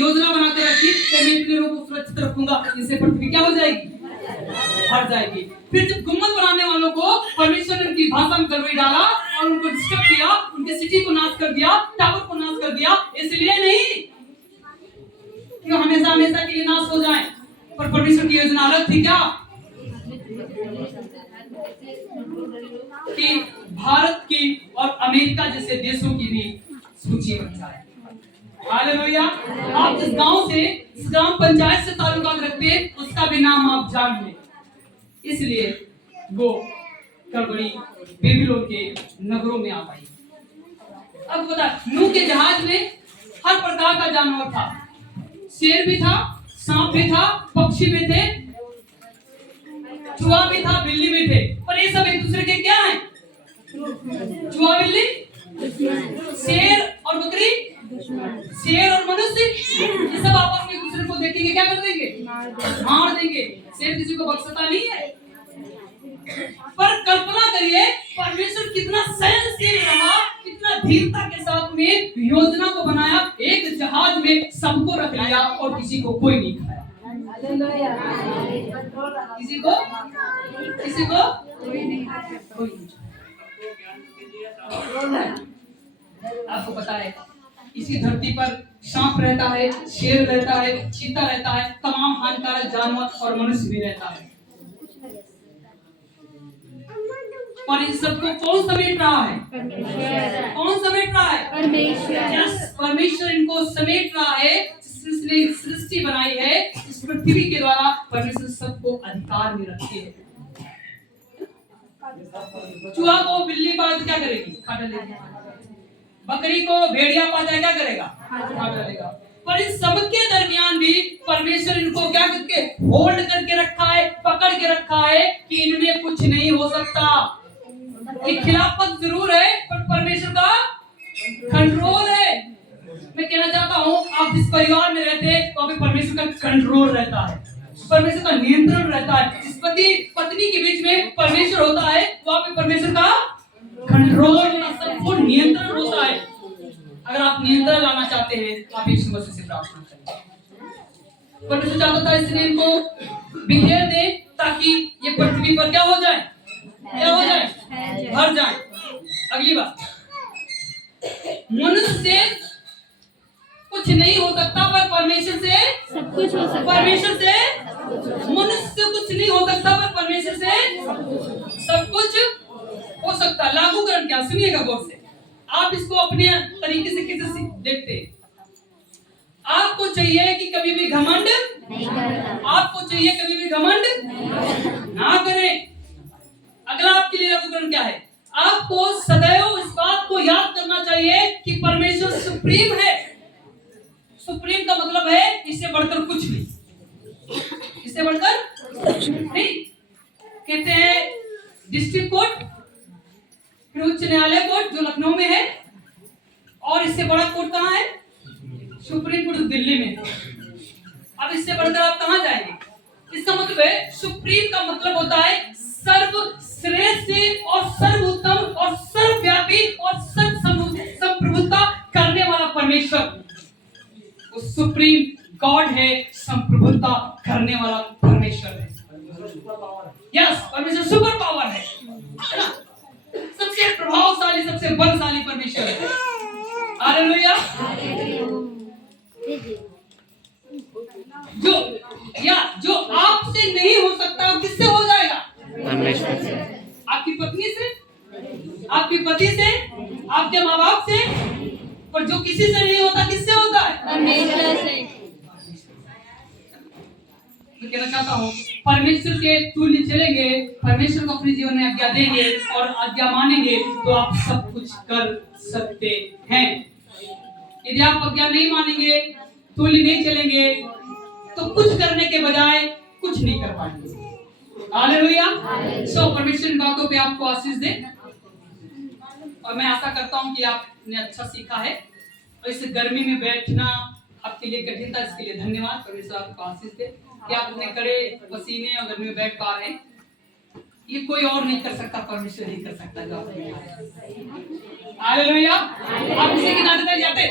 योजना बनाकर रखी कि मैं इतने लोगों को सुरक्षित रखूंगा, इससे पृथ्वी क्या हो जाएगी, भर जाएगी। फिर जब गुम्बद बनाने वालों को परमेश्वर ने उनकी भाषा में गड़बड़ी डाला और उनको डिस्टर्ब किया, उनके सिटी को नाश कर दिया, टावर को नाश कर दिया, इसलिए नहीं कि हमेशा हमेशा के लिए नाश हो जाए, पर परमेश्वर की योजना अलग थी क्या, कि भारत की और अमेरिका जैसे देशों की भी सूची बन जाए। हालेलुया। आप जिस गांव से, इस ग्राम पंचायत से ताल्लुकात रखते हैं, उसका भी नाम आप जान लें, इसलिए वो गड़बड़ी बेबीलोन के नगरों में आ पाई। अब बता, नूह के जहाज में हर प्रकार का जानवर था, शेर भी था, सांप भी था, पक्षी भी थे, चूहा भी था, बिल्ली भी थे, पर ये सब एक दूसरे के क्या है, चूहा बिल्ली, शेर और बकरी, शेर और मनुष्य, ये सब आपस में एक दूसरे को देखेंगे क्या कर देंगे, मार देंगे। शेर किसी को बख्शता नहीं है। पर कल्पना करिए परमेश्वर कितना सहनशील रहा, कितना धीरता के साथ में योजना को बनाया, एक जहाज में सबको रख लिया और किसी को कोई नहीं खाया, किसी को कोई नहीं। आपको पता है इसी धरती पर सांप रहता है, शेर रहता है, चीता रहता है, तमाम हानिकारक जानवर और मनुष्य भी रहता है, पर इन सबको कौन समेट रहा है, कौन समेट रहा है, परमेश्वर। परमेश्वर इनको समेट रहा है, जिसने सृष्टि बनाई है, इस पृथ्वी के द्वारा परमेश्वर सबको अधिकार में रखे है। चूहा को बिल्ली पाल क्या करेगी, खा डालेगी, बकरी को भेड़िया पाता क्या करेगा, खा डालेगा, पर इस सबके दरमियान भी परमेश्वर इनको क्या करके होल्ड करके रखा है, पकड़ के रखा है कि इनमें कुछ नहीं हो सकता। एक खिलाफत जरूर है, पर परमेश्वर का कंट्रोल है। मैं कहना चाहता हूँ, आप जिस परिवार में रहते हैं वहाँ पे परमेश्वर का कंट्रोल रहता है, परमेश्वर का नियंत्रण रहता है। जिस पति पत्नी के बीच में परमेश्वर होता है, वहाँ पे परमेश्वर का कंट्रोल, सबको नियंत्रण होता है। अगर आप नियंत्रण लाना चाहते हैं, आप यीशु मसीह से प्रार्थना करें। परमेश्वर चाहता था इसलिए इनको बिखेर दे, ताकि ये पृथ्वी पर क्या हो जाए, क्या हो जाए, भर जाए। अगली बात, मनुष्य से कुछ नहीं हो सकता, पर परमेश्वर से सब कुछ हो सकता। परमेश्वर से मनुष्य से कुछ नहीं हो सकता, पर परमेश्वर से सब कुछ हो सकता। लागूकरण क्या, सुनिएगा गौर से, आप इसको अपने तरीके से कैसे देखते हैं। आपको चाहिए कि कभी भी घमंड नहीं करना, आपको चाहिए कभी भी घमंड ना करें। अगला आपके लिए लागूकरण क्या है, आपको सदैव इस बात को याद करना चाहिए कि परमेश्वर सुप्रीम है। सुप्रीम का मतलब है इससे बढ़कर कुछ नहीं, इससे बढ़कर कुछ नहीं। कहते हैं डिस्ट्रिक्ट कोर्ट, फिर उच्च न्यायालय कोर्ट जो लखनऊ में है, और इससे बड़ा कोर्ट कहाँ है, सुप्रीम कोर्ट दिल्ली में। अब इससे बढ़कर आप कहाँ जाएंगे। इसका मतलब है सुप्रीम का मतलब होता है सर्वश्रेष्ठ और सर्वोत्तम और सर्वव्यापी और संप्रभुता करने वाला परमेश्वर, वो सुप्रीम गॉड है, संप्रभुता करने वाला परमेश्वर है। यस, परमेश्वर सुपर पावर है ना, सबसे प्रभावशाली, सबसे बलशाली परमेश्वर है। हालेलुया। जो आपसे नहीं हो सकता, किससे हो जाएगा, परमेश्वर से। आपकी पत्नी से, आपके पति से, आपके माँ बाप से, पर जो किसी से नहीं होता, किससे होता है, परमेश्वर से। मैं कहना चाहता हूँ, परमेश्वर के तुल्य चलेंगे, परमेश्वर को अपने जीवन में आज्ञा देंगे और आज्ञा मानेंगे, तो आप सब कुछ कर सकते हैं। यदि आप आज्ञा नहीं मानेंगे, तुल्य नहीं चलेंगे, तो कुछ करने के बजाय कुछ नहीं कर पाएंगे। हालेलुया। सो परमेश्वर इन बातों पे आपको आशीष दे, और मैं आशा करता हूँ कि आपने अच्छा सीखा है। और इस गर्मी में बैठना आपके लिए कठिन था, इसके लिए धन्यवाद। परमेश्वर आपको आशीष दे कि आप अपने कड़े पसीने और गर्मी में बैठ पा रहे हैं। ये कोई और नहीं कर सकता, परमेश्वर ही कर सकता है जो आप में है। हालेलुया। आप इसे की नाते जाते